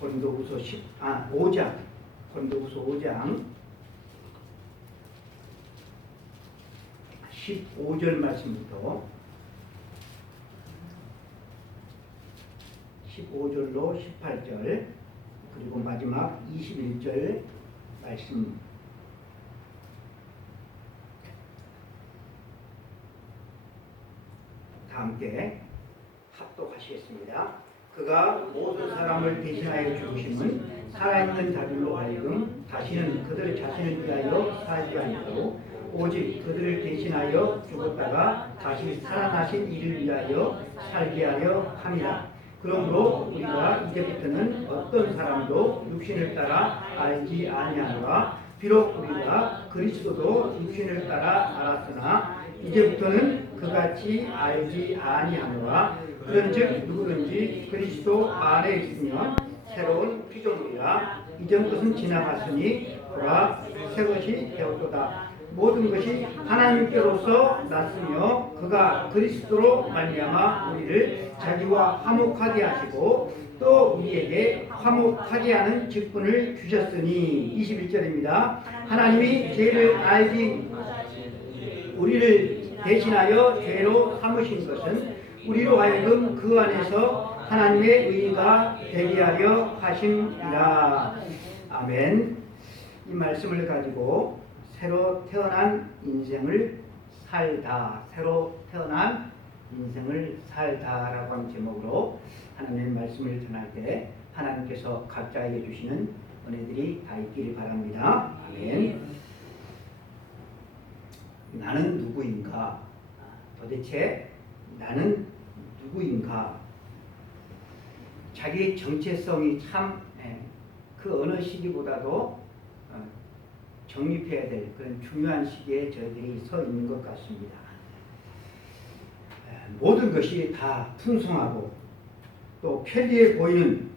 고린도후서 5장 고린도후서 5장 15절 말씀부터 15절로 18절 그리고 마지막 21절 말씀 다 함께 합독하시겠습니다. 그가 모든 사람을 대신하여 죽으심은 살아있는 자들로 하여금 다시는 그들 자신을 위하여 살지 않고 오직 그들을 대신하여 죽었다가 다시 살아나신 이를 위하여 살게 하려 함이라. 그러므로 우리가 이제부터는 어떤 사람도 육신을 따라 알지 아니하노라. 비록 우리가 그리스도도 육신을 따라 알았으나 이제부터는 그같이 알지 아니하노라. 그런즉 누구든지 그리스도 안에 있으면 새로운 피조물이라. 이전 것은 지나갔으니 보라 새 것이 되었도다. 모든 것이 하나님께로서 났으며 그가 그리스도로 말미암아 우리를 자기와 화목하게 하시고 또 우리에게 화목하게 하는 직분을 주셨으니 21절입니다. 하나님이 죄를 알지 우리를 대신하여 죄로 삼으신 것은 우리로 하여금 그 안에서 하나님의 의가 되게 하려 하심이라. 아멘. 이 말씀을 가지고 새로 태어난 인생을 살다, 새로 태어난 인생을 살다라고 하는 제목으로 하나님의 말씀을 전할 때 하나님께서 각자에게 주시는 은혜들이 다 있기를 바랍니다. 아멘. 나는 누구인가? 도대체 나는 누구인가? 자기의 정체성이 참 그 어느 시기보다도 정립해야 될 그런 중요한 시기에 저희들이 서 있는 것 같습니다. 모든 것이 다 풍성하고 또 편리해 보이는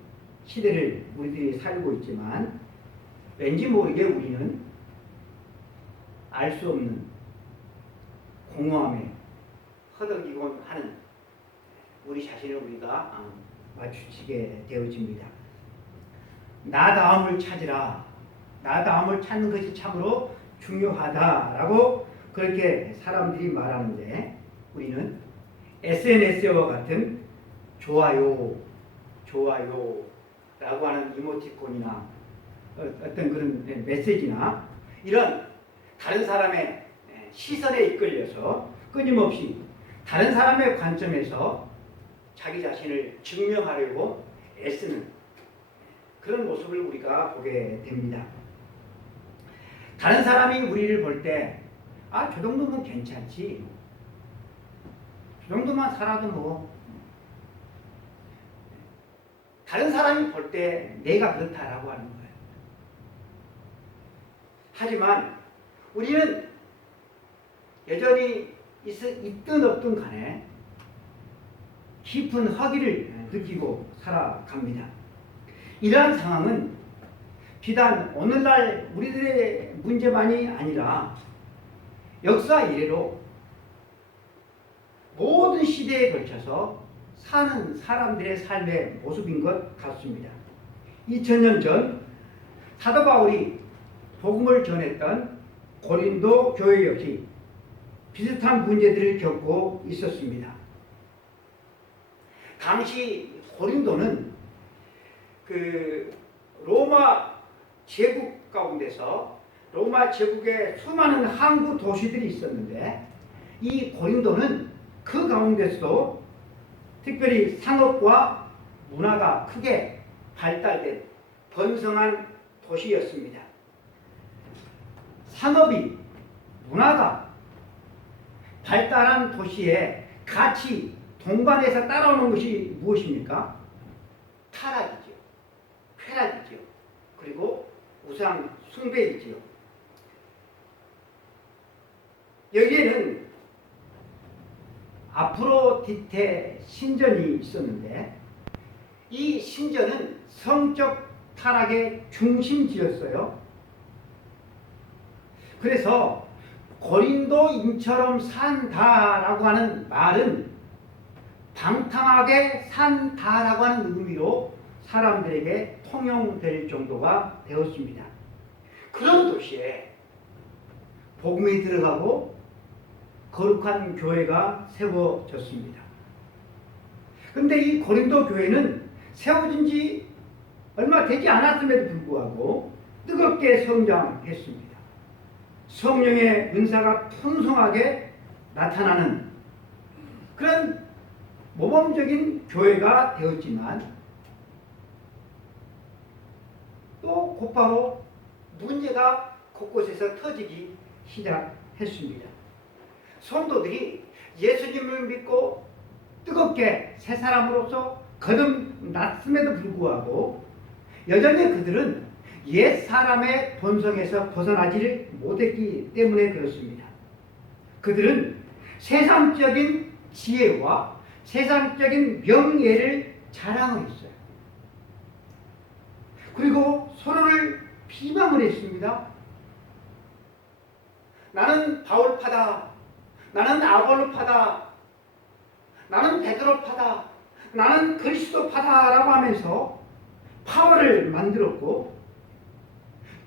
시대를 우리들이 살고 있지만 왠지 모르게 우리는 알 수 없는 공허함에 허덕이곤 하는 우리 자신을 우리가 맞추치게 되어집니다. 나다움을 찾으라. 나다움을 찾는 것이 참으로 중요하다라고 그렇게 사람들이 말하는데 우리는 SNS와 같은 좋아요라고 하는 이모티콘이나 어떤 그런 메시지나 이런 다른 사람의 시선에 이끌려서 끊임없이 다른 사람의 관점에서 자기 자신을 증명하려고 애쓰는 그런 모습을 우리가 보게 됩니다. 다른 사람이 우리를 볼 때 저 정도면 괜찮지, 저 정도만 살아도 뭐, 다른 사람이 볼 때 내가 그렇다라고 하는 거예요. 하지만 우리는 여전히 있든 없든 간에 깊은 허기를 느끼고 살아갑니다. 이러한 상황은 비단 오늘날 우리들의 문제만이 아니라 역사 이래로 모든 시대에 걸쳐서 사는 사람들의 삶의 모습인 것 같습니다. 2000년 전 사도 바울이 복음을 전했던 고린도 교회 역시 비슷한 문제들을 겪고 있었습니다. 당시 고린도는 그 로마 제국 가운데서 로마 제국에 수많은 항구 도시들이 있었는데 이 고린도는 그 가운데서도 특별히 상업과 문화가 크게 발달된 번성한 도시였습니다. 상업이 문화가 발달한 도시에 같이 동반해서 따라오는 것이 무엇입니까? 타락이죠. 쾌락이죠. 그리고 우상 숭배이지요. 여기에는 아프로디테 신전이 있었는데 이 신전은 성적 타락의 중심지였어요. 그래서 고린도인처럼 산다라고 하는 말은 방탕하게 산다라고 하는 의미로 사람들에게 통용될 정도가 되었습니다. 그런 도시에 복음이 들어가고 거룩한 교회가 세워졌습니다. 그런데 이 고린도 교회는 세워진 지 얼마 되지 않았음에도 불구하고 뜨겁게 성장했습니다. 성령의 은사가 풍성하게 나타나는 그런 모범적인 교회가 되었지만 또 곧바로 문제가 곳곳에서 터지기 시작했습니다. 성도들이 예수님을 믿고 뜨겁게 새 사람으로서 거듭났음에도 불구하고 여전히 그들은 옛 사람의 본성에서 벗어나지를 못했기 때문에 그렇습니다. 그들은 세상적인 지혜와 세상적인 명예를 자랑을 했어요. 그리고 서로를 비방을 했습니다. 나는 바울파다. 나는 아볼로파다. 나는 베드로파다. 나는 그리스도파다라고 하면서 파워를 만들었고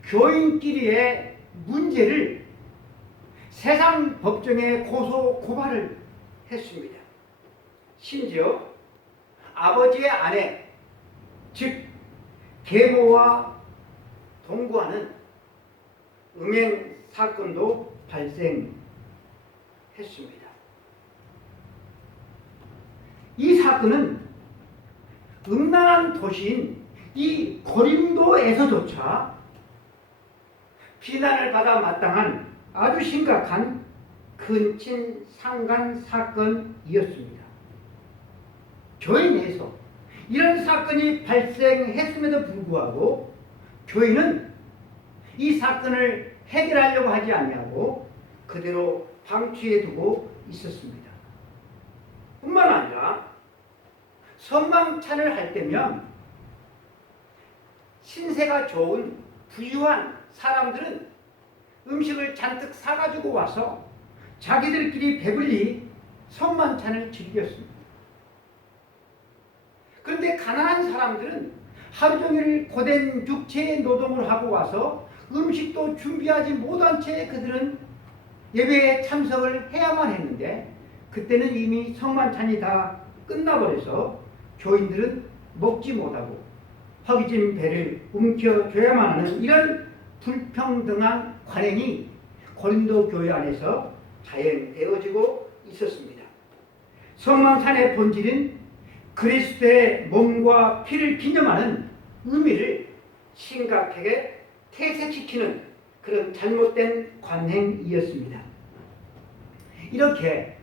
교인끼리의 문제를 세상 법정에 고소 고발을 했습니다. 심지어 아버지의 아내, 즉 계모와 동거하는 음행 사건도 발생했습니다. 이 사건은 음란한 도시인 이 고린도에서조차 비난을 받아 마땅한 아주 심각한 근친 상간 사건이었습니다. 교회 내에서 이런 사건이 발생했음에도 불구하고 교회는 이 사건을 해결하려고 하지 않냐고 그대로 방치해 두고 있었습니다. 뿐만 아니라 선망찬을 할 때면 신세가 좋은 부유한 사람들은 음식을 잔뜩 사가지고 와서 자기들끼리 배불리 선망찬을 즐겼습니다. 그런데 가난한 사람들은 하루 종일 고된 육체의 노동을 하고 와서 음식도 준비하지 못한 채 그들은 예배에 참석을 해야만 했는데 그때는 이미 성만찬이 다 끝나버려서 교인들은 먹지 못하고 허기진 배를 움켜줘야만 하는 이런 불평등한 관행이 고린도 교회 안에서 자행되어지고 있었습니다. 성만찬의 본질은 그리스도의 몸과 피를 기념하는 의미를 심각하게 퇴색시키는 그런 잘못된 관행이었습니다. 이렇게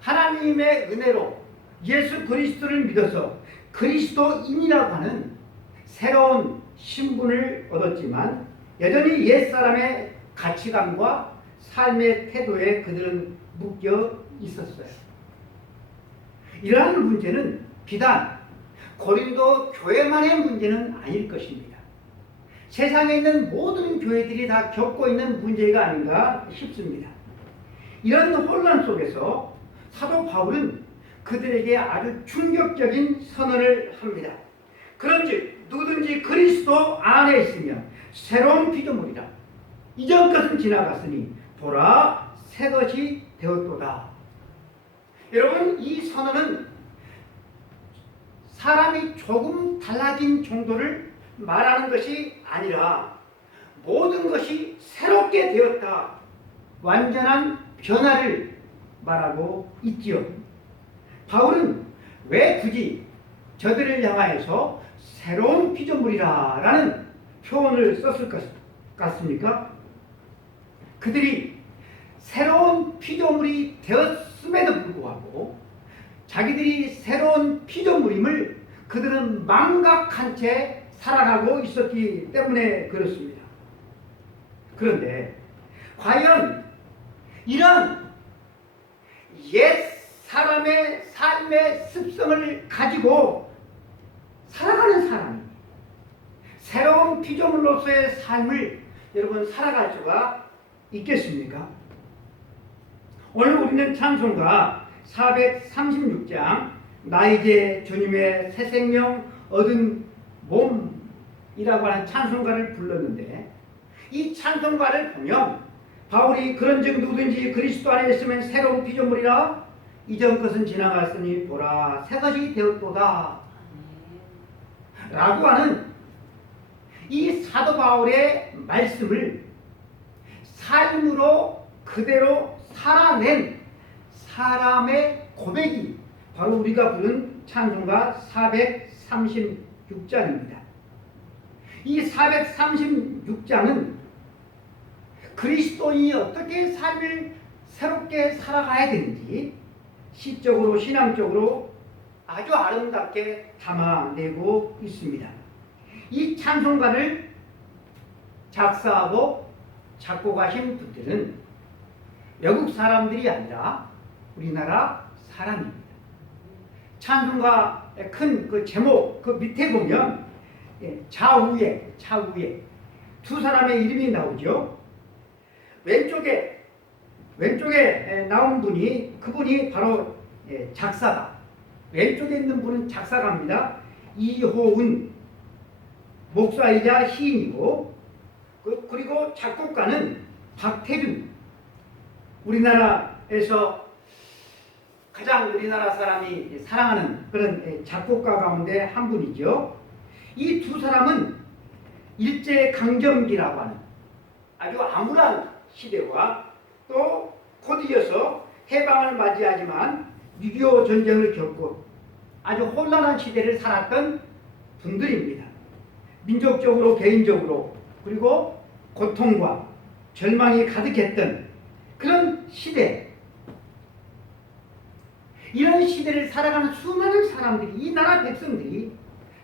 하나님의 은혜로 예수 그리스도를 믿어서 그리스도인이라고 하는 새로운 신분을 얻었지만 여전히 옛사람의 가치관과 삶의 태도에 그들은 묶여 있었어요. 이러한 문제는 비단 고린도 교회만의 문제는 아닐 것입니다. 세상에 있는 모든 교회들이 다 겪고 있는 문제가 아닌가 싶습니다. 이런 혼란 속에서 사도 바울은 그들에게 아주 충격적인 선언을 합니다. 그런즉 누구든지 그리스도 안에 있으면 새로운 피조물이라. 이전 것은 지나갔으니 보라 새 것이 되었도다. 여러분, 이 선언은 사람이 조금 달라진 정도를 말하는 것이 아니라 모든 것이 새롭게 되었다. 완전한 변화를 말하고 있지요. 바울은 왜 굳이 저들을 향하여서 새로운 피조물이라 라는 표현을 썼을 것 같습니까? 그들이 새로운 피조물이 되었음에도 불구하고 자기들이 새로운 피조물임을 그들은 망각한 채 살아가고 있었기 때문에 그렇습니다. 그런데 과연 이런 옛 사람의 삶의 습성을 가지고 살아가는 사람이 새로운 피조물로서의 삶을 여러분 살아갈 수가 있겠습니까? 오늘 우리는 찬송가 436장 나 이제 주님의 새 생명 얻은 몸이라고 하는 찬송가를 불렀는데, 이 찬송가를 보면 바울이 그런즉 누구든지 그리스도 안에 있으면 새로운 피조물이라 이전 것은 지나갔으니 보라 새 것이 되었도다 라고 하는 이 사도 바울의 말씀을 삶으로 그대로 살아낸 사람의 고백이 바로 우리가 부른 찬송가 436장입니다. 이 436장은 그리스도인이 어떻게 삶을 새롭게 살아가야 되는지 시적으로 신앙적으로 아주 아름답게 담아내고 있습니다. 이 찬송가를 작사하고 작곡하신 분들은 외국 사람들이 아니라 우리나라 사람입니다. 찬송가의 큰 그 제목 그 밑에 보면 좌우에 두 사람의 이름이 나오죠. 왼쪽에 나온 분이 그분이 바로 작사가, 왼쪽에 있는 분은 작사가입니다. 이호은 목사이자 시인이고, 그리고 작곡가는 박태준, 우리나라에서 가장 우리나라 사람이 사랑하는 그런 작곡가 가운데 한 분이죠. 이 두 사람은 일제강점기라고 하는 아주 암울한 시대와 또 곧이어서 해방을 맞이하지만 6.25 전쟁을 겪고 아주 혼란한 시대를 살았던 분들입니다. 민족적으로 개인적으로 그리고 고통과 절망이 가득했던 그런 시대, 이런 시대를 살아가는 수많은 사람들이, 이 나라 백성들이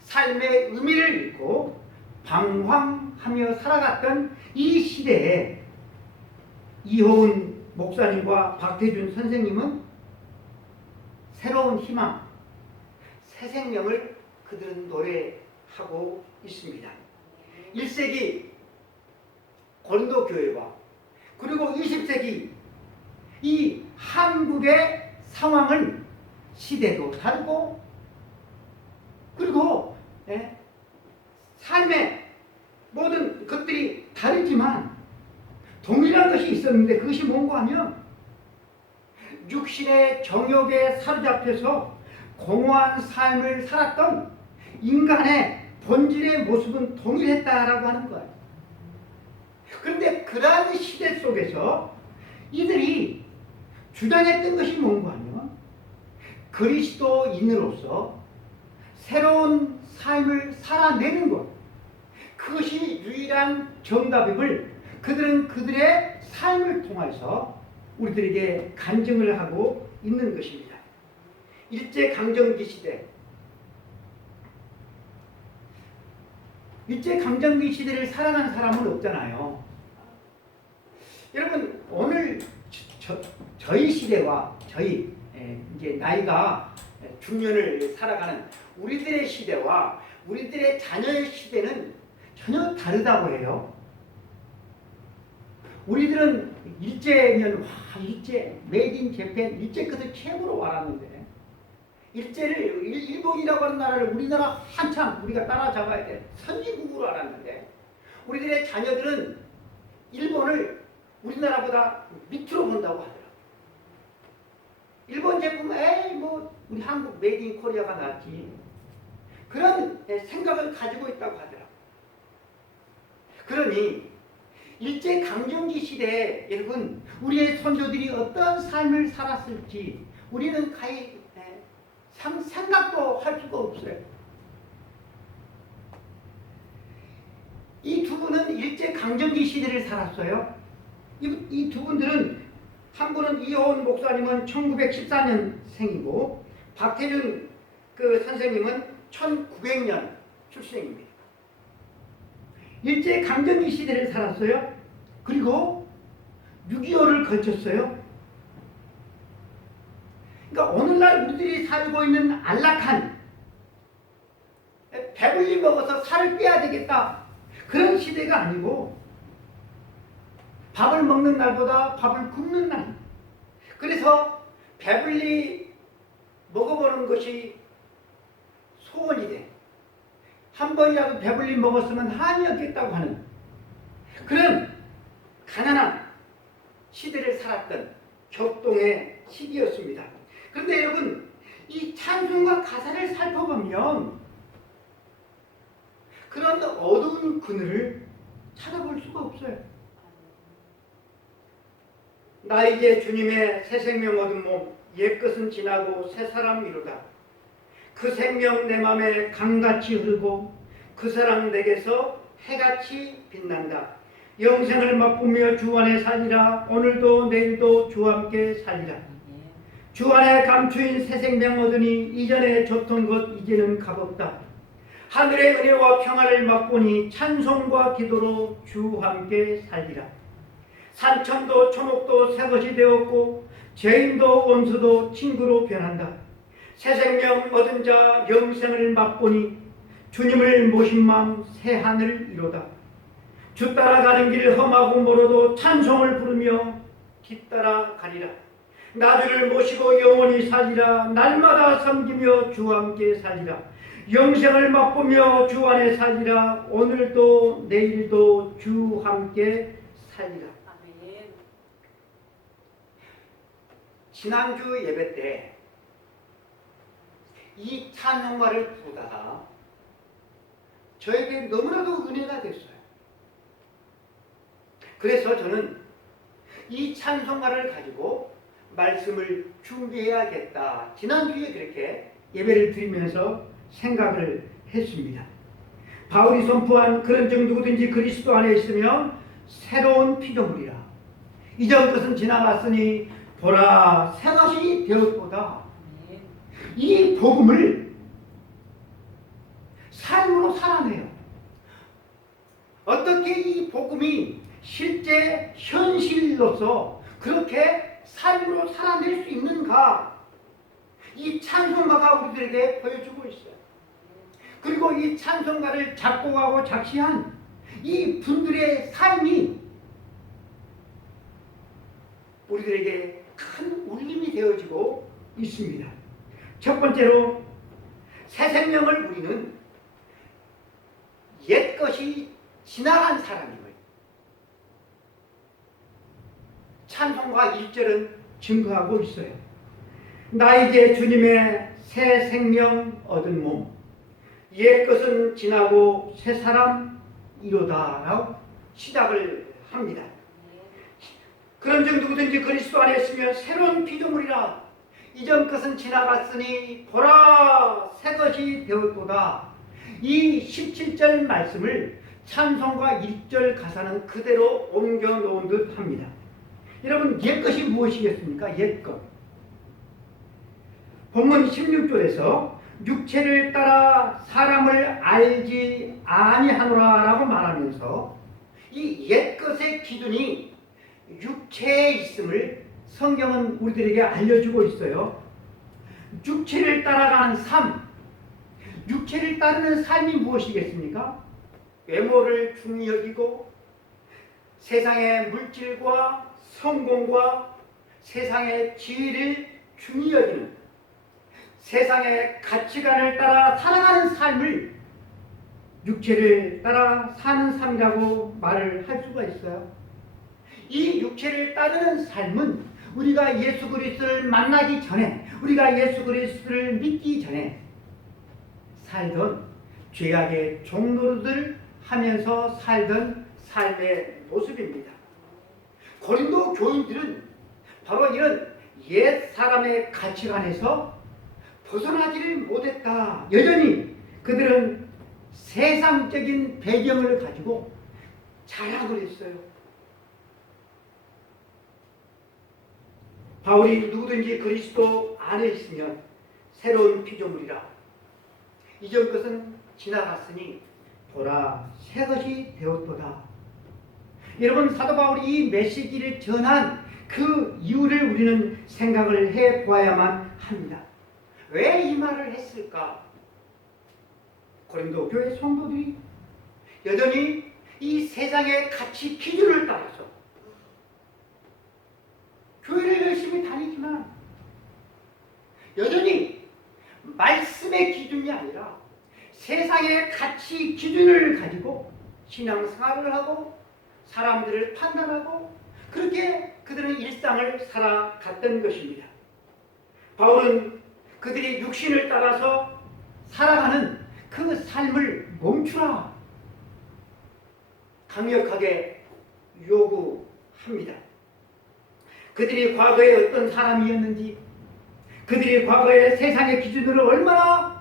삶의 의미를 잃고 방황하며 살아갔던 이 시대에 이호은 목사님과 박태준 선생님은 새로운 희망, 새 생명을 그들은 노래하고 있습니다. 1세기 고린도 교회와 그리고 20세기 이 한국의 상황은 시대도 다르고 그리고 삶의 모든 것들이 다르지만 동일한 것이 있었는데, 그것이 뭔가 하면 육신의 정욕에 사로잡혀서 공허한 삶을 살았던 인간의 본질의 모습은 동일했다라고 하는 거예요. 그런데 그러한 시대 속에서 이들이 주장했던 것이 뭔가 하면 그리스도인으로서 새로운 삶을 살아내는 것, 그것이 유일한 정답임을 그들은 그들의 삶을 통해서 우리들에게 간증을 하고 있는 것입니다. 일제강점기 시대, 일제강점기 시대를 살아난 사람은 없잖아요. 여러분, 오늘 저희 시대와 저희 이제 나이가 중년을 살아가는 우리들의 시대와 우리들의 자녀의 시대는 전혀 다르다고 해요. 우리들은 일제면 일제, 메이드 인 재팬, 일제 끝을 최고로 알았는데, 일제를 일본이라고 하는 나라를 우리나라 한참 우리가 따라잡아야 돼 선진국으로 알았는데, 우리들의 자녀들은 일본을 우리나라보다 밑으로 본다고 하더라고요. 일본 제품, 뭐 우리 한국 메이드 인 코리아가 낫지, 그런 생각을 가지고 있다고 하더라고요. 그러니 일제강점기 시대에 여러분, 우리의 선조들이 어떤 삶을 살았을지 우리는 가히 생각도 할 수가 없어요. 이 두 분은 일제강점기 시대를 살았어요. 이 두 분들은, 한 분은 이호은 목사님은 1914년 생이고 박태준 그 선생님은 1900년 출생입니다. 일제강점기 시대를 살았어요. 그리고 6.25를 거쳤어요. 그러니까 오늘날 우리들이 살고 있는 안락한, 배불리 먹어서 살을 빼야 되겠다, 그런 시대가 아니고 밥을 먹는 날보다 밥을 굶는 날, 그래서 배불리 먹어보는 것이 소원이 돼. 한 번이라도 배불리 먹었으면 한이 없겠다고 하는 그런 가난한 시대를 살았던 격동의 시기였습니다. 그런데 여러분, 이 찬송과 가사를 살펴보면 그런 어두운 그늘을 찾아볼 수가 없어요. 나 이제 주님의 새 생명 얻은 몸, 옛것은 지나고 새 사람이로다. 그 생명 내 맘에 강같이 흐르고 그 사랑 내게서 해같이 빛난다. 영생을 맛보며 주 안에 살리라. 오늘도 내일도 주와 함께 살리라. 주 안에 감추인 새 생명 얻으니 이전에 줬던 것 이제는 값없다. 하늘의 은혜와 평화를 맛보니 찬송과 기도로 주와 함께 살리라. 산천도 초목도 새것이 되었고 죄인도 원수도 친구로 변한다. 새 생명 얻은 자 영생을 맛보니 주님을 모신 마음 새 하늘 이로다. 주 따라가는 길 험하고 멀어도 찬송을 부르며 뒤따라 가리라. 나 주를 모시고 영원히 살리라. 날마다 섬기며 주와 함께 살리라. 영생을 맛보며 주 안에 살리라. 오늘도 내일도 주와 함께 살리라. 아멘. 지난주 예배 때 이 찬송가를 보다가 저에게 너무나도 은혜가 됐어요. 그래서 저는 이 찬송가를 가지고 말씀을 준비해야겠다. 지난주에 그렇게 예배를 드리면서 생각을 했습니다. 바울이 선포한 그런 정 누구든지 그리스도 안에 있으면 새로운 피조물이라. 이전 것은 지나갔으니 보라 새 것이 되었도다. 이 복음을 삶으로 살아내요. 어떻게 이 복음이 실제 현실로서 그렇게 삶으로 살아낼 수 있는가? 이 찬송가가 우리들에게 보여주고 있어요. 그리고 이 찬송가를 작곡하고 작시한 이 분들의 삶이 우리들에게 큰 울림이 되어지고 있습니다. 첫 번째로 새 생명을 우리는 옛것이 지나간 사람임을 찬송가 1절은 증거하고 있어요. 나 이제 주님의 새 생명 얻은 몸, 옛것은 지나고 새 사람이로다 라고 시작을 합니다. 그런즉 누구든지 그리스도 안에 있으면 새로운 피조물이라. 이전 것은 지나갔으니 보라 새 것이 되었도다. 이 17절 말씀을 찬송가 1절 가사는 그대로 옮겨 놓은 듯 합니다. 여러분, 옛것이 무엇이겠습니까? 옛것. 본문 16절에서 육체를 따라 사람을 알지 아니하노라 라고 말하면서 이 옛것의 기준이 육체에 있음을 성경은 우리들에게 알려주고 있어요. 육체를 따라가는 삶, 육체를 따르는 삶이 무엇이겠습니까? 외모를 중히 여기고 세상의 물질과 성공과 세상의 지위를 중히 여기는 세상의 가치관을 따라 살아가는 삶을 육체를 따라 사는 삶이라고 말을 할 수가 있어요. 이 육체를 따르는 삶은 우리가 예수 그리스도를 만나기 전에, 우리가 예수 그리스도를 믿기 전에 살던 죄악의 종노릇을 하면서 살던 삶의 모습입니다. 고린도 교인들은 바로 이런 옛 사람의 가치관에서 벗어나지를 못했다. 여전히 그들은 세상적인 배경을 가지고 자랑을 했어요. 바울이 누구든지 그리스도 안에 있으면 새로운 피조물이라. 이전 것은 지나갔으니 보라 새 것이 되었도다. 여러분, 사도 바울이 이 메시지를 전한 그 이유를 우리는 생각을 해보아야만 합니다. 왜 이 말을 했을까? 고린도 교회 성도들이 여전히 이 세상의 가치 기준을 따라서 교회를 열심히 다니지만 여전히 말씀의 기준이 아니라 세상의 가치 기준을 가지고 신앙생활을 하고 사람들을 판단하고 그렇게 그들은 일상을 살아갔던 것입니다. 바울은 그들이 육신을 따라서 살아가는 그 삶을 멈추라 강력하게 요구합니다. 그들이 과거에 어떤 사람이었는지, 그들이 과거에 세상의 기준으로 얼마나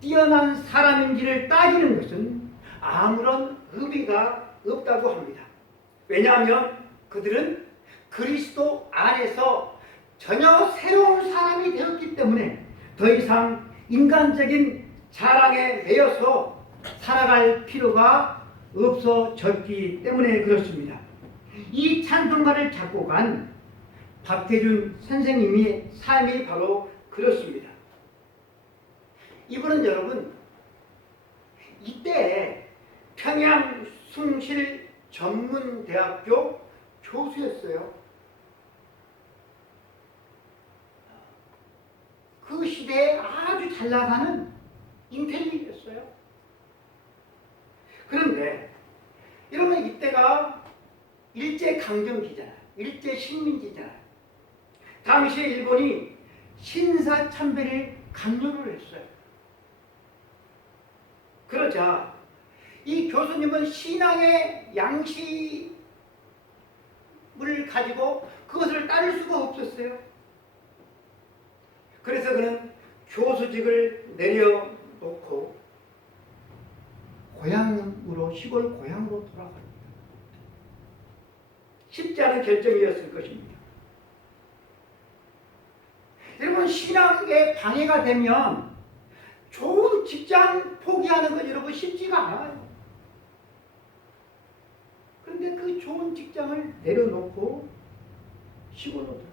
뛰어난 사람인지를 따지는 것은 아무런 의미가 없다고 합니다. 왜냐하면 그들은 그리스도 안에서 전혀 새로운 사람이 되었기 때문에 더 이상 인간적인 자랑에 매여서 살아갈 필요가 없어졌기 때문에 그렇습니다. 이 찬송가를 작곡한 박태준 선생님의 삶이 바로 그렇습니다. 이분은 여러분 이때 평양 숭실전문대학교 교수였어요. 그 시대에 아주 잘 나가는 인텔리였어요. 그런데 여러분 이때가 일제강점기잖아요. 일제식민지잖아요. 당시에 일본이 신사참배를 강요를 했어요. 그러자 이 교수님은 신앙의 양심을 가지고 그것을 따를 수가 없었어요. 그래서 그는 교수직을 내려놓고 고향으로 시골 고향으로 돌아갑니다. 쉽지 않은 결정이었을 것입니다. 여러분 신앙에 방해가 되면 좋은 직장 포기하는 건 여러분 쉽지가 않아요. 그런데 그 좋은 직장을 내려놓고 시골로 들어가요.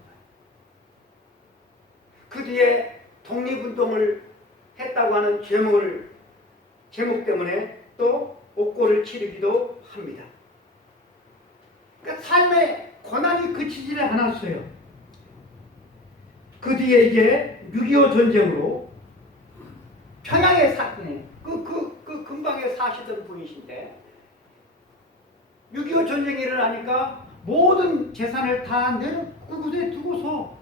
그 뒤에 독립운동을 했다고 하는 제목 때문에 또 옥고를 치르기도 합니다. 그러니까 삶의 고난이 그치지를 않았어요. 그 뒤에 이제 6.25 전쟁으로 평양에 그 근방에 사시던 분이신데 6.25 전쟁이 일어나니까 모든 재산을 다 그곳에 두고서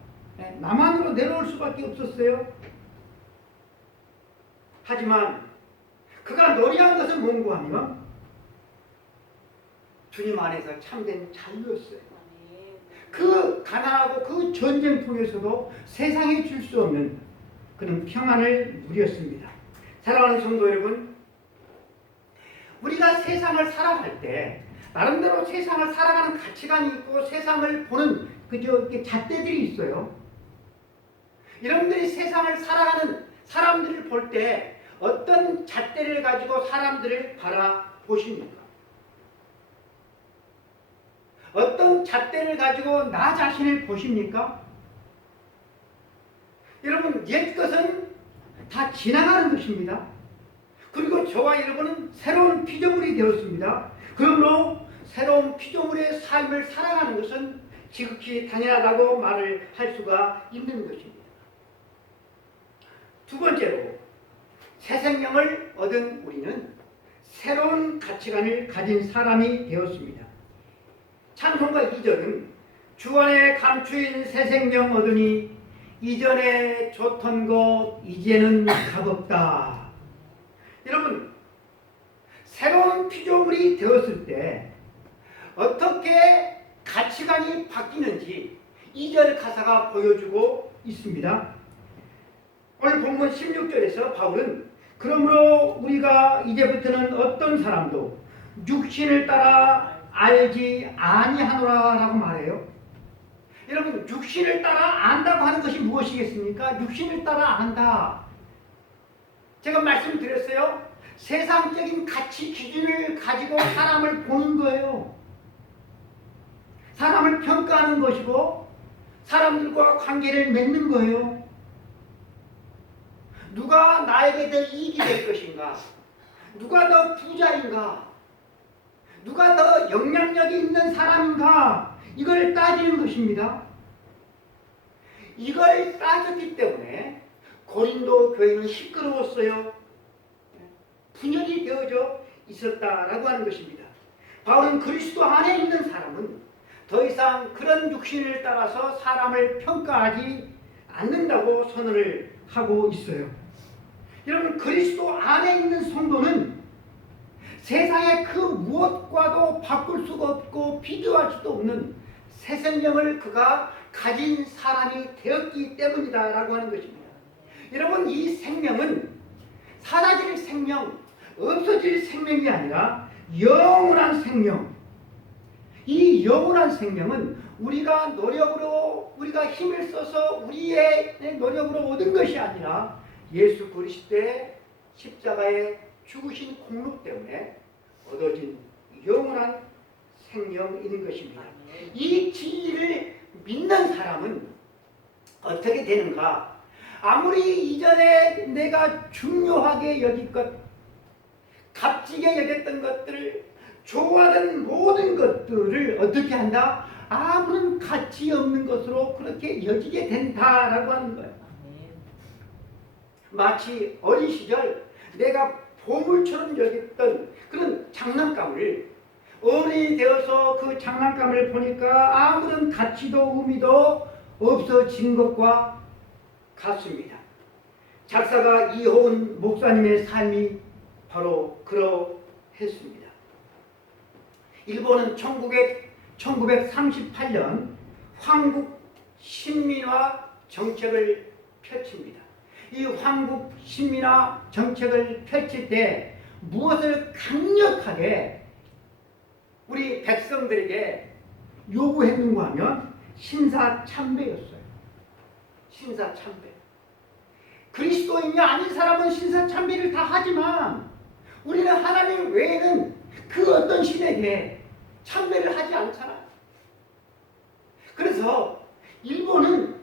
남한으로 내려올 수밖에 없었어요. 하지만 그가 노래한 것은 뭔고 하면 주님 안에서 참된 자유였어요. 그 가난하고 그 전쟁통에서도 세상에 줄 수 없는 그런 평안을 누렸습니다. 사랑하는 성도 여러분, 우리가 세상을 살아갈 때 나름대로 세상을 살아가는 가치관이 있고 세상을 보는 이렇게 잣대들이 있어요. 여러분들이 세상을 살아가는 사람들을 볼 때 어떤 잣대를 가지고 사람들을 바라보십니까? 어떤 잣대를 가지고 나 자신을 보십니까? 여러분 옛 것은 다 지나가는 것입니다. 그리고 저와 여러분은 새로운 피조물이 되었습니다. 그러므로 새로운 피조물의 삶을 살아가는 것은 지극히 당연하다고 말을 할 수가 있는 것입니다. 두 번째로 새 생명을 얻은 우리는 새로운 가치관을 가진 사람이 되었습니다. 찬송가 2절은 주 안에 감추인 새 생명 얻으니 이전에 좋던 것 이제는 값없다. 여러분 새로운 피조물이 되었을 때 어떻게 가치관이 바뀌는지 2절 가사가 보여주고 있습니다. 오늘 본문 16절에서 바울은 그러므로 우리가 이제부터는 어떤 사람도 육신을 따라 알지 아니하노라 라고 말해요. 여러분 육신을 따라 안다고 하는 것이 무엇이겠습니까? 육신을 따라 안다. 제가 말씀드렸어요. 세상적인 가치 기준을 가지고 사람을 보는 거예요. 사람을 평가하는 것이고 사람들과 관계를 맺는 거예요. 누가 나에게 더 이익이 될 것인가? 누가 더 부자인가? 누가 더 영향력이 있는 사람인가? 이걸 따지는 것입니다. 이걸 따졌기 때문에 고린도 교회는 시끄러웠어요. 분열이 되어져 있었다라고 하는 것입니다. 바울은 그리스도 안에 있는 사람은 더 이상 그런 육신을 따라서 사람을 평가하지 않는다고 선언을 하고 있어요. 여러분, 그리스도 안에 있는 성도는 세상의 그 무엇과도 바꿀 수가 없고 비교할 수도 없는 새 생명을 그가 가진 사람이 되었기 때문이다 라고 하는 것입니다. 여러분, 이 생명은 사라질 생명, 없어질 생명이 아니라 영원한 생명. 이 영원한 생명은 우리가 노력으로, 우리가 힘을 써서 우리의 노력으로 얻은 것이 아니라 예수 그리스도의 십자가에 죽으신 공로 때문에 얻어진 영원한 생명인 것입니다. 이 진리를 믿는 사람은 어떻게 되는가? 아무리 이전에 내가 중요하게 여길 것, 값지게 여겼던 것들을, 좋아하는 모든 것들을 어떻게 한다? 아무런 가치 없는 것으로 그렇게 여기게 된다라고 하는 거예요. 마치 어린 시절 내가 보물처럼 여겼던 그런 장난감을 어른이 되어서 그 장난감을 보니까 아무런 가치도 의미도 없어진 것과 같습니다. 작사가 이호은 목사님의 삶이 바로 그러했습니다. 일본은 1938년 황국 신민화 정책을 펼칩니다. 이 황국 신민화 정책을 펼칠 때 무엇을 강력하게 우리 백성들에게 요구했는가 하면 신사참배였어요. 신사참배. 그리스도인이 아닌 사람은 신사참배를 다 하지만 우리는 하나님 외에는 그 어떤 신에게 참배를 하지 않잖아요. 그래서 일본은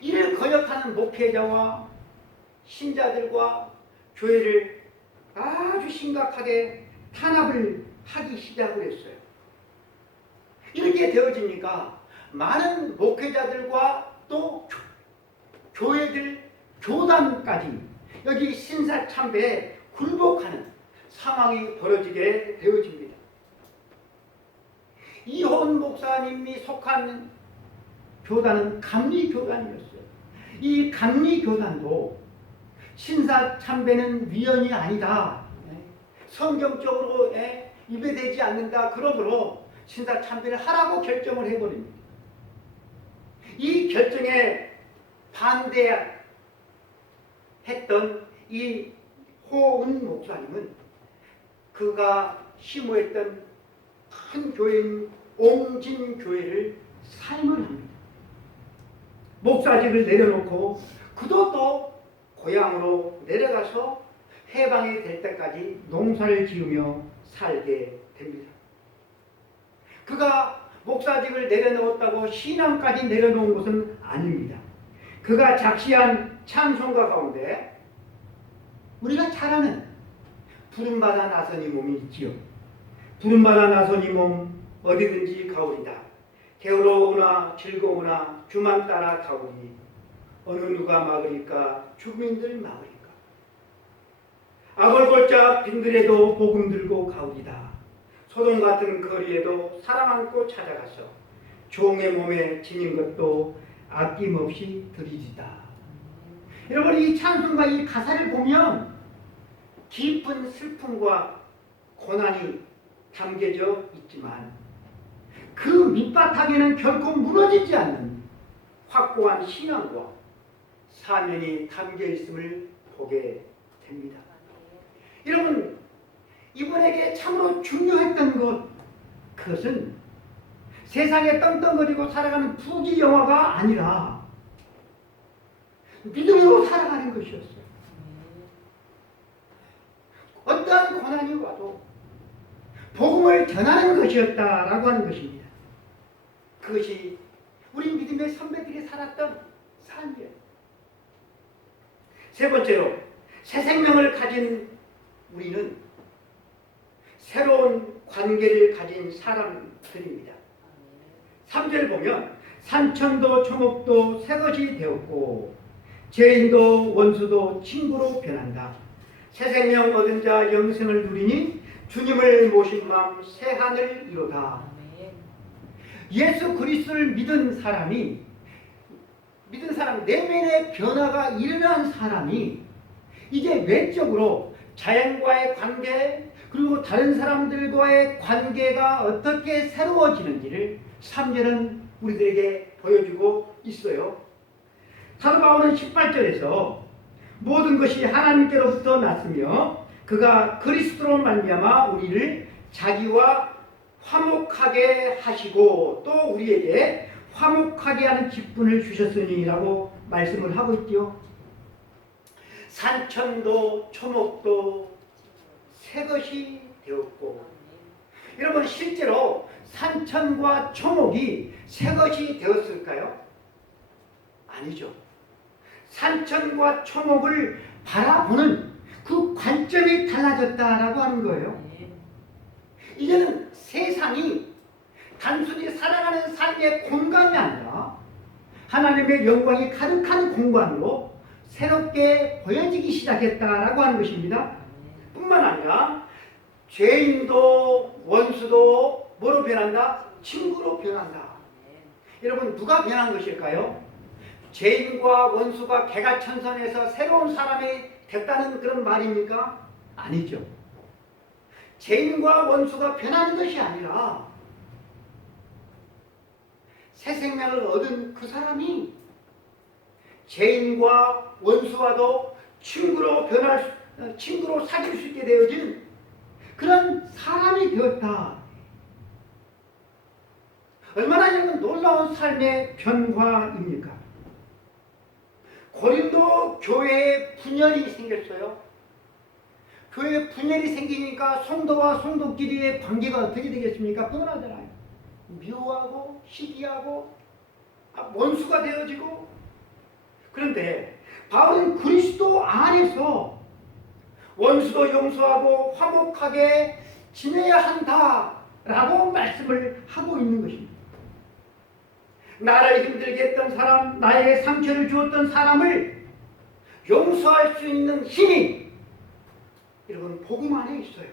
이를 거역하는 목회자와 신자들과 교회를 아주 심각하게 탄압을 하기 시작을 했어요. 이렇게 되어지니까 많은 목회자들과 또 교회들, 교단까지 여기 신사참배에 굴복하는 상황이 벌어지게 되어집니다. 이호은 목사님이 속한 교단은 감리교단이었어요. 이 감리교단도 신사참배는 위헌이 아니다, 성경적으로 입에되지 않는다, 그러므로 신사참배를 하라고 결정을 해버립니다. 이 결정에 반대했던 이 호은 목사님은 그가 심호했던 큰 교회인 옹진교회를 사임을 합니다. 목사직을 내려놓고 그도 또 고향으로 내려가서 해방이 될 때까지 농사를 지으며 살게 됩니다. 그가 목사직을 내려놓았다고 신앙까지 내려놓은 것은 아닙니다. 그가 작시한 찬송가 가운데 우리가 잘 아는 부름받아 나선 이 몸이 있지요. 부름받아 나선 이 몸 어디든지 가오리다. 게으르우나 즐거우나 주만 따라 가오리. 어느 누가 막으리까 주민들 막으리까. 아골골짝 빈들에도 복음 들고 가오리다. 소돔 같은 거리에도 사랑 안고 찾아가서 종의 몸에 지닌 것도 아낌없이 드리리다. 여러분, 이 찬송과 이 가사를 보면 깊은 슬픔과 고난이 담겨져 있지만 그 밑바탕에는 결코 무너지지 않는 확고한 신앙과 사명이 담겨 있음을 보게 됩니다. 여러분, 이분에게 참으로 중요했던 그것은 세상에 떵떵거리고 살아가는 부귀 영화가 아니라 믿음으로 살아가는 것이었어요. 어떠한 고난이 와도 복음을 전하는 것이었다라고 하는 것입니다. 그것이 우리 믿음의 선배들이 살았던 삶이에요. 세 번째로, 새 생명을 가진 우리는 새로운 관계를 가진 사람들입니다. 3절 보면 산천도 초목도 새것이 되었고 죄인도 원수도 친구로 변한다. 새 생명 얻은 자 영생을 누리니 주님을 모신 마음 새 하늘 이로다. 예수 그리스도를 믿은 사람이 내면의 변화가 일어난 사람이 이제 외적으로 자연과의 관계 그리고 다른 사람들과의 관계가 어떻게 새로워지는지를 3절은 우리들에게 보여주고 있어요. 사도 바울은 18절에서 모든 것이 하나님께로부터 났으며 그가 그리스도로 말미암아 우리를 자기와 화목하게 하시고 또 우리에게 화목하게 하는 직분을 주셨으니라고 말씀을 하고 있지요. 산천도 초목도 새 것이 되었고, 여러분 실제로 산천과 초목이 새 것이 되었을까요? 아니죠. 산천과 초목을 바라보는 그 관점이 달라졌다라고 하는 거예요. 이제는 세상이 단순히 살아가는 삶의 공간이 아니라 하나님의 영광이 가득한 공간으로 새롭게 보여지기 시작했다라고 하는 것입니다. 뿐만 아니라 죄인도 원수도 뭐로 변한다? 친구로 변한다. 여러분 누가 변한 것일까요? 죄인과 원수가 개가천선해서 새로운 사람이 됐다는 그런 말입니까? 아니죠. 죄인과 원수가 변하는 것이 아니라 새 생명을 얻은 그 사람이 죄인과 원수와도 친구로 사귈 수 있게 되어진 그런 사람이 되었다. 얼마나 여러분 놀라운 삶의 변화입니까? 고린도 교회에 분열이 생겼어요. 교회에 분열이 생기니까 성도와 성도끼리의 관계가 어떻게 되겠습니까? 뻔하잖아요. 미워하고 시기하고 원수가 되어지고. 그런데 바울은 그리스도 안에서 원수도 용서하고 화목하게 지내야 한다라고 말씀을 하고 있는 것입니다. 나를 힘들게 했던 사람, 나에게 상처를 주었던 사람을 용서할 수 있는 힘이 여러분 복음 안에 있어요.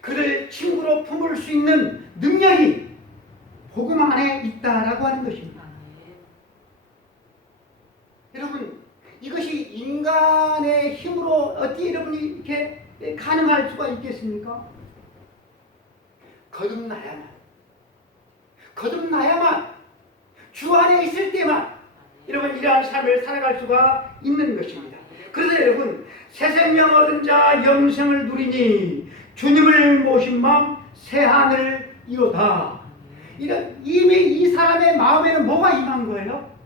그를 친구로 품을 수 있는 능력이 복음 안에 있다라고 하는 것입니다. 여러분 이것이 인간의 힘으로 어떻게 여러분이 이렇게 가능할 수가 있겠습니까? 거듭나야만 주 안에 있을 때만 여러분 이러한 삶을 살아갈 수가 있는 것입니다. 그래서 여러분 새 생명 얻은 자 영생을 누리니 주님을 모신 마음 새 하늘 이로다. 이미 이 사람의 마음에는 뭐가 임한 거예요?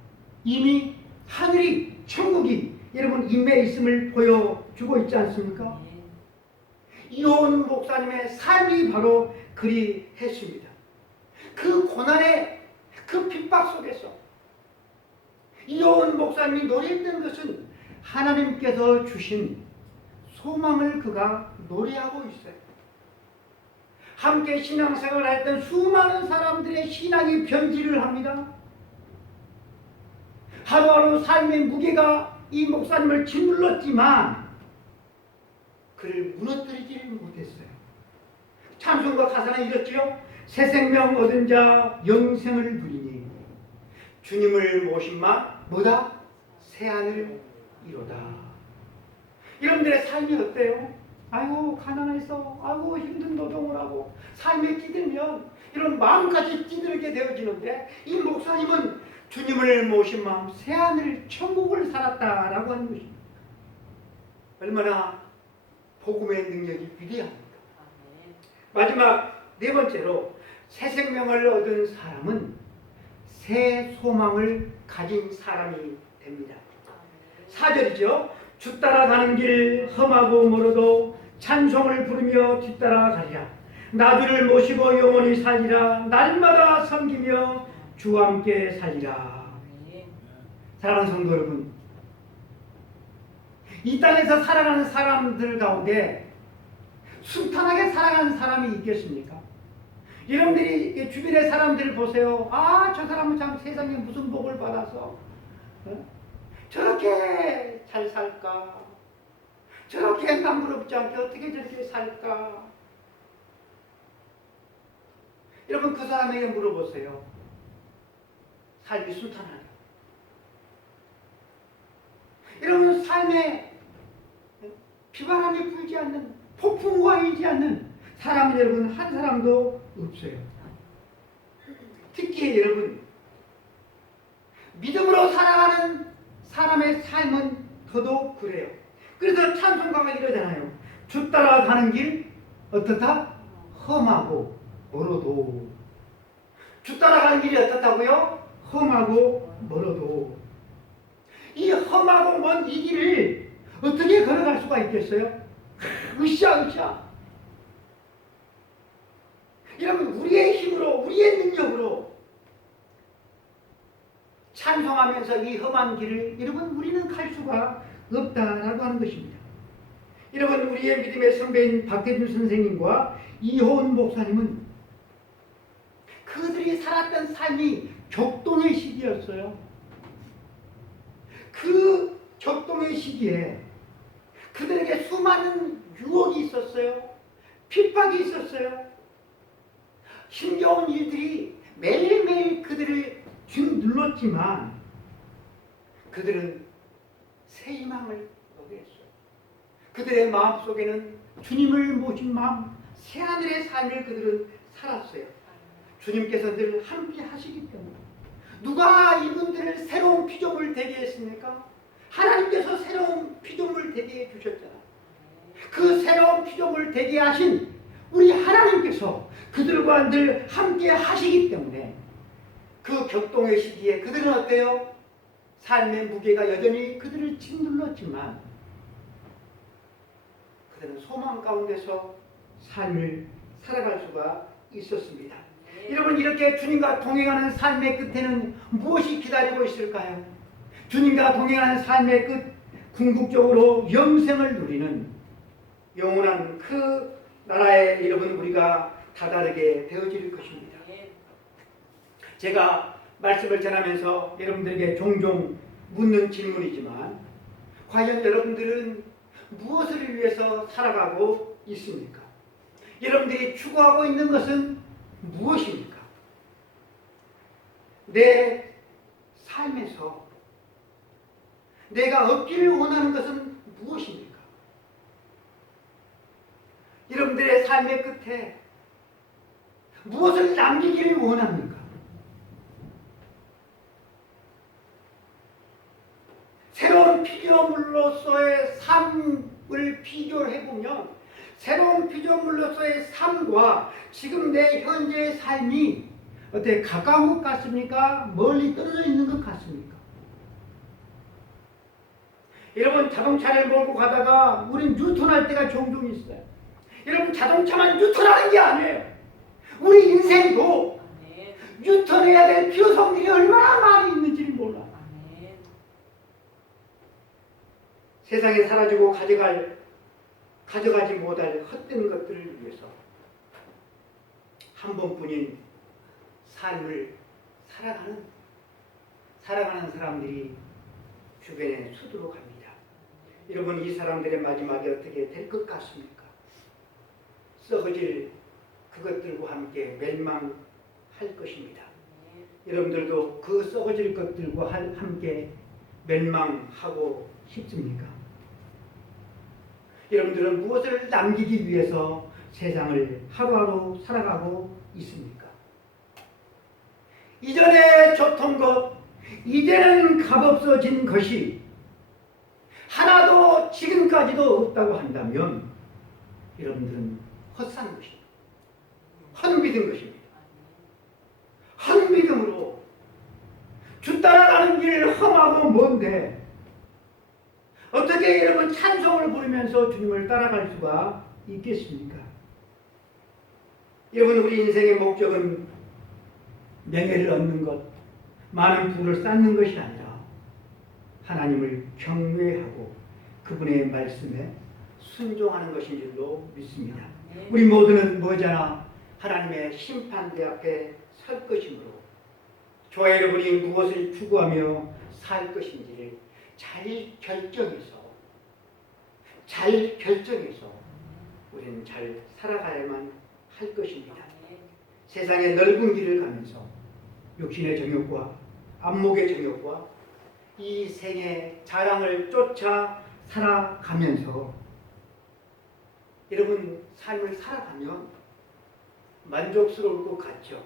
이미 하늘이 천국이 여러분 임해 있음을 보여주고 있지 않습니까? 이호은 목사님의 삶이 바로 그리했습니다. 그 고난의 그 핍박 속에서 이호은 목사님이 노래했던 것은 하나님께서 주신 소망을 그가 노래하고 있어요. 함께 신앙생활을 했던 수많은 사람들의 신앙이 변질을 합니다. 하루하루 삶의 무게가 이 목사님을 짓눌렀지만 그를 무너뜨리지를 못했어요. 찬송가 가사는 이렇지요. 새 생명 얻은 자 영생을 누리니 주님을 모신 마 뭐다? 새 하늘 이로다. 여러분들의 삶이 어때요? 아이고 가난해서 아이고 힘든 노동을 하고 삶에 찌들면 이런 마음까지 찌들게 되어지는데 이 목사님은 주님을 모신 마음 새 하늘 천국을 살았다라고 하는 것입니다. 얼마나 복음의 능력이 위대합니까? 마지막 네 번째로 새 생명을 얻은 사람은 새 소망을 가진 사람이 됩니다. 4절이죠. 주 따라가는 길 험하고 멀어도 찬송을 부르며 뒤따라가리라. 나주를 모시고 영원히 살리라. 날마다 섬기며 주와 함께 살리라. 사랑하는 성도 여러분, 이 땅에서 살아가는 사람들 가운데 순탄하게 살아가는 사람이 있겠습니까? 여러분들이 주변의 사람들을 보세요. 아, 저 사람은 참 세상에 무슨 복을 받아서 저렇게 잘 살까? 저렇게 남부럽지 않게 어떻게 저렇게 살까? 여러분 그 사람에게 물어보세요. 삶이 순탄하냐? 여러분 삶에 비바람이 불지 않는 폭풍과 일지 않는 사람은 여러분 한 사람도 없어요. 특히 여러분 믿음으로 살아가는 사람의 삶은 더더욱 그래요. 그래서 찬송가가 이러잖아요. 주 따라가는 길 어떻다? 험하고 멀어도. 주 따라가는 길이 어떻다고요? 험하고 멀어도. 이 험하고 먼 이 길을 어떻게 걸어갈 수가 있겠어요? 으쌰으쌰. 여러분 우리의 힘으로 우리의 능력으로 찬송하면서 이 험한 길을 여러분 우리는 갈 수가 없다라고 하는 것입니다. 여러분 우리의 믿음의 선배인 박대준 선생님과 이호은 목사님은 그들이 살았던 삶이 격동의 시기였어요. 그 격동의 시기에 그들에게 수많은 유혹이 있었어요. 핍박이 있었어요. 힘겨운 일들이 매일매일 그들을 눌렀지만 그들은 새 희망을 얻게 했어요. 그들의 마음속에는 주님을 모신 마음, 새하늘의 삶을 그들은 살았어요. 주님께서 늘 함께 하시기 때문에. 누가 이분들을 새로운 피조물 되게 했습니까? 하나님께서 새로운 피조물 되게 해주셨잖아요. 그 새로운 피조물 되게 하신 우리 하나님께서 그들과 늘 함께 하시기 때문에 그 격동의 시기에 그들은 어때요? 삶의 무게가 여전히 그들을 짓눌렀지만 그들은 소망 가운데서 삶을 살아갈 수가 있었습니다. 여러분 이렇게 주님과 동행하는 삶의 끝에는 무엇이 기다리고 있을까요? 주님과 동행하는 삶의 끝, 궁극적으로 영생을 누리는 영원한 그 나라에 여러분 우리가 다다르게 되어질 것입니다. 제가 말씀을 전하면서 여러분들에게 종종 묻는 질문이지만 과연 여러분들은 무엇을 위해서 살아가고 있습니까? 여러분들이 추구하고 있는 것은 무엇입니까? 내 삶에서 내가 얻기를 원하는 것은 무엇입니까? 여러분들의 삶의 끝에 무엇을 남기기를 원합니까? 새로운 피조물로서의 삶을 비교해보면 새로운 피조물로서의 삶과 지금 내 현재의 삶이 어떻게 가까운 것 같습니까? 멀리 떨어져 있는 것 같습니까? 여러분 자동차를 몰고 가다가 우린 유턴할 때가 종종 있어요. 여러분 자동차만 유턴하는 게 아니에요. 우리 인생도 유턴해야 될 필요성들이 얼마나 많이 있는지를 몰라. 세상에 사라지고 가져가지 못할 헛된 것들을 위해서 한 번뿐인 삶을 살아가는 사람들이 주변에 수두룩합니다. 여러분 이 사람들의 마지막이 어떻게 될 것 같습니까? 썩어질 그것들과 함께 멸망할 것입니다. 여러분들도 그 썩어질 것들과 함께 멸망하고 싶습니까? 여러분들은 무엇을 남기기 위해서 세상을 하루하루 살아가고 있습니까? 이전에 좋던 것, 이제는 값없어진 것이 하나도 지금까지도 없다고 한다면 여러분들은 헛산 것입니다. 헛믿은 것입니다. 헛믿음으로 주 따라가는 길 험하고 먼데 어떻게 여러분 찬송을 부르면서 주님을 따라갈 수가 있겠습니까? 여러분 우리 인생의 목적은 명예를 얻는 것, 많은 부를 쌓는 것이 아니라 하나님을 경외하고 그분의 말씀에 순종하는 것인 줄로 믿습니다. 우리 모두는 뭐잖아? 하나님의 심판대 앞에 설 것이므로 저와 여러분이 무엇을 추구하며 살 것인지를 잘 결정해서 잘 결정해서 우리는 잘 살아가야만 할 것입니다. 세상의 넓은 길을 가면서 육신의 정욕과 안목의 정욕과 이 생의 자랑을 쫓아 살아가면서 여러분 삶을 살아가면 만족스러울 것 같죠?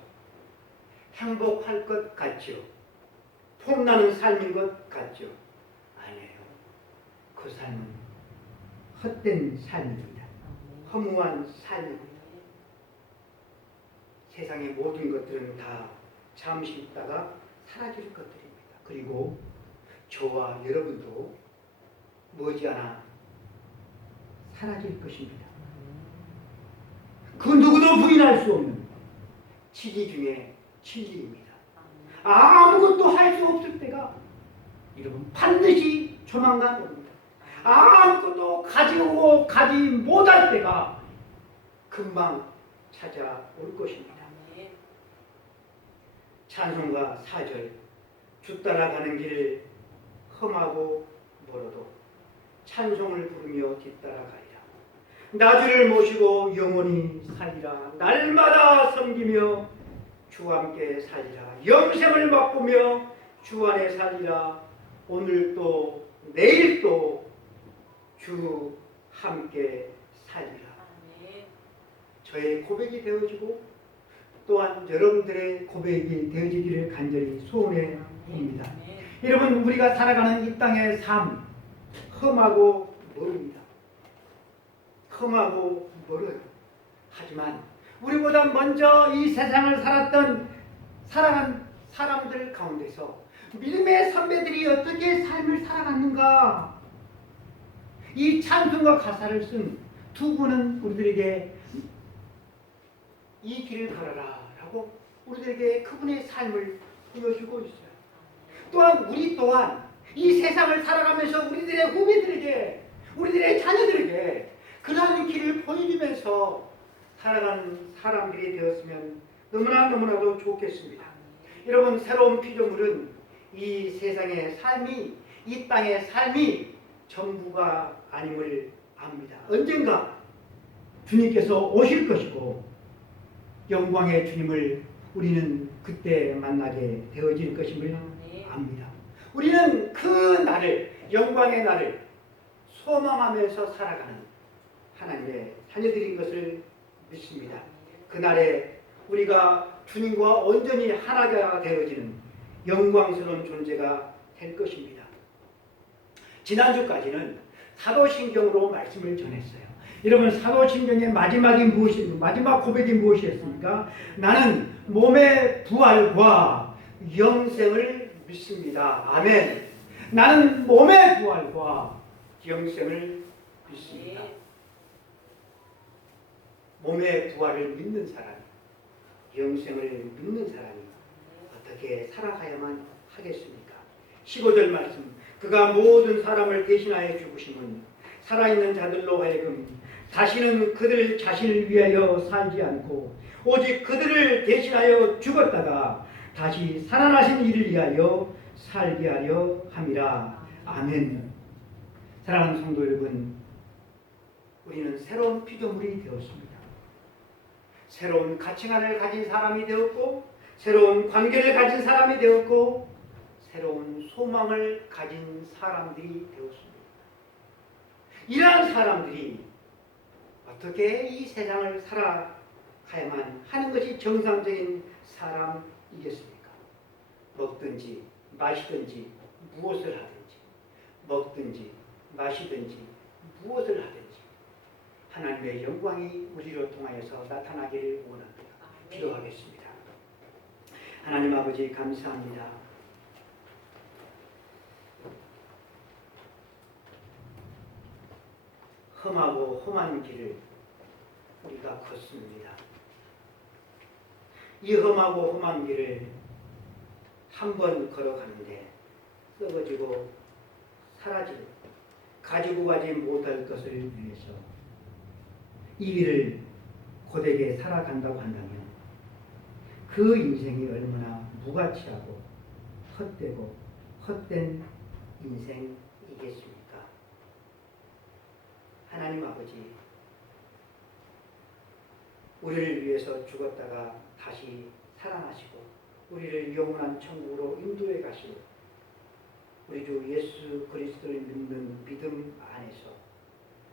행복할 것 같죠? 폼나는 삶인 것 같죠? 아니에요. 그 삶은 헛된 삶입니다. 허무한 삶입니다. 세상의 모든 것들은 다 잠시 있다가 사라질 것들입니다. 그리고 저와 여러분도 머지않아 사라질 것입니다. 그 누구도 부인할 수 없는 진리 중에 진리입니다. 아무것도 할 수 없을 때가 여러분 반드시 조만간 옵니다. 아무것도 가지고 가지 못할 때가 금방 찾아올 것입니다. 찬송가 4절 주 따라가는 길 험하고 멀어도 찬송을 부르며 뒤따라가리라. 나주를 모시고 영원히 살리라. 날마다 섬기며 주와 함께 살리라. 영생을 맛보며 주 안에 살리라. 오늘도 내일도 주 함께 살리라. 저의 고백이 되어지고 또한 여러분들의 고백이 되어지기를 간절히 소원해 봅니다. 여러분 우리가 살아가는 이 땅의 삶 험하고 멀습니다. 험하고 멀어요. 하지만 우리보다 먼저 이 세상을 살아간 사람들 가운데서 믿음의 선배들이 어떻게 삶을 살아갔는가, 이 찬송과 가사를 쓴 두 분은 우리들에게 이 길을 걸어라 라고 우리들에게 그분의 삶을 보여주고 있어요. 또한 우리 또한 이 세상을 살아가면서 우리들의 후배들에게, 우리들의 자녀들에게 그러한 길을 보여주면서 살아가는 사람들이 되었으면 너무나도 좋겠습니다. 여러분 새로운 피조물은 이 세상의 삶이, 이 땅의 삶이 전부가 아님을 압니다. 언젠가 주님께서 오실 것이고 영광의 주님을 우리는 그때 만나게 되어질 것임을 압니다. 우리는 그 날을, 영광의 날을 소망하면서 살아가는 하나님의 자녀들인 것을 믿습니다. 그날에 우리가 주님과 온전히 하나가 되어지는 영광스러운 존재가 될 것입니다. 지난주까지는 사도신경으로 말씀을 전했어요. 여러분 사도신경의 마지막 고백이 무엇이었습니까? 나는 몸의 부활과 영생을 믿습니다. 아멘. 나는 몸의 부활과 영생을 믿습니다. 몸의 부활을 믿는 사람이, 영생을 믿는 사람이 어떻게 살아가야만 하겠습니까? 15절 말씀, 그가 모든 사람을 대신하여 죽으심은 살아있는 자들로 하여금 다시는 그들 자신을 위하여 살지 않고 오직 그들을 대신하여 죽었다가 다시 살아나신 이를 위하여 살게 하려 함이라. 아멘. 사랑하는 성도 여러분, 우리는 새로운 피조물이 되었습니다. 새로운 가치관을 가진 사람이 되었고, 새로운 관계를 가진 사람이 되었고, 새로운 소망을 가진 사람들이 되었습니다. 이러한 사람들이 어떻게 이 세상을 살아가야만 하는 것이 정상적인 사람이겠습니까? 먹든지 마시든지 무엇을 하든지, 먹든지 마시든지 무엇을 하든지 하나님의 영광이 우리로 통하여서 나타나기를 원합니다. 기도하겠습니다. 하나님 아버지 감사합니다. 험하고 험한 길을 우리가 걷습니다. 이 험하고 험한 길을 한 번 걸어가는데 썩어지고 사라지고 가지고 가지 못할 것을 위해서 이 길을 고되게 살아간다고 한다면 그 인생이 얼마나 무가치하고 헛되고 헛된 인생이겠습니까? 하나님 아버지, 우리를 위해서 죽었다가 다시 살아나시고 우리를 영원한 천국으로 인도해 가시고 우리 주 예수 그리스도를 믿는 믿음 안에서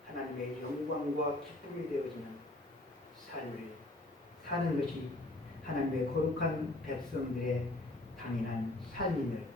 하나님의 영광과 기쁨이 되어지는 삶을 사는 것이 하나님의 거룩한 백성들의 당연한 삶임을